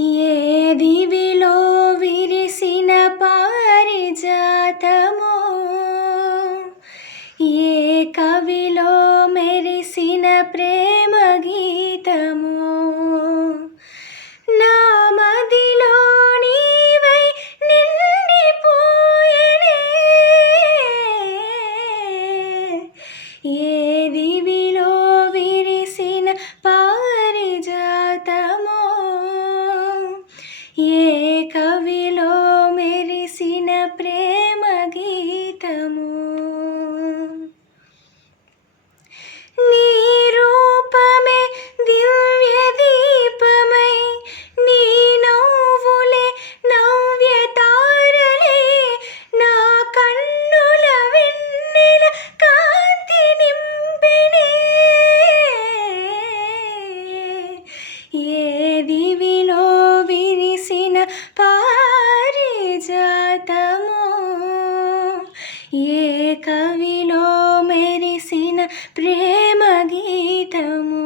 ইয়ে Yeah. ప్రేమ గీతము.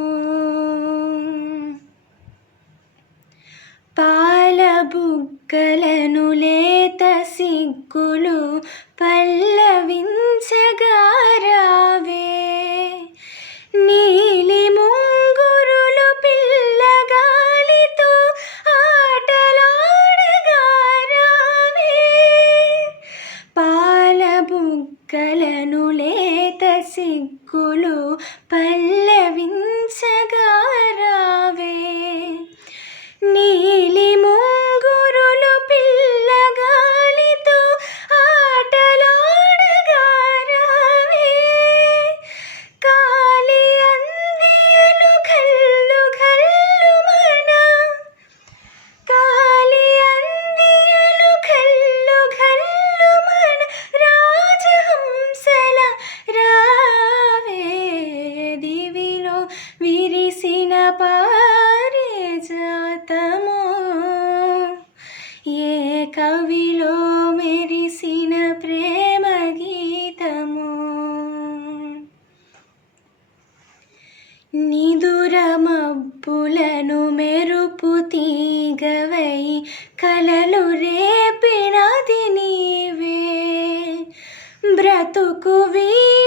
పాలబుగ్గలను లేత సిగ్గులు పల్లవించగా సిగ్గులు పల్లె కవిలో మెరిసిన ప్రేమ గీతము. నిదురమబ్బులను మెరుపు తీగవై కలలు రేపినది నీవే. బ్రతుకు వీ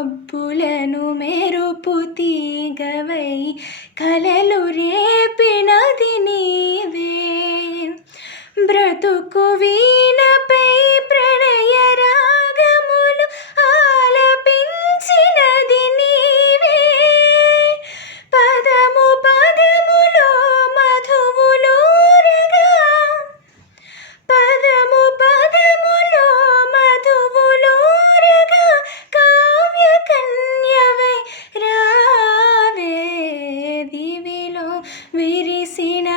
మబ్బులను మెరుపు తీగవై కలలు రే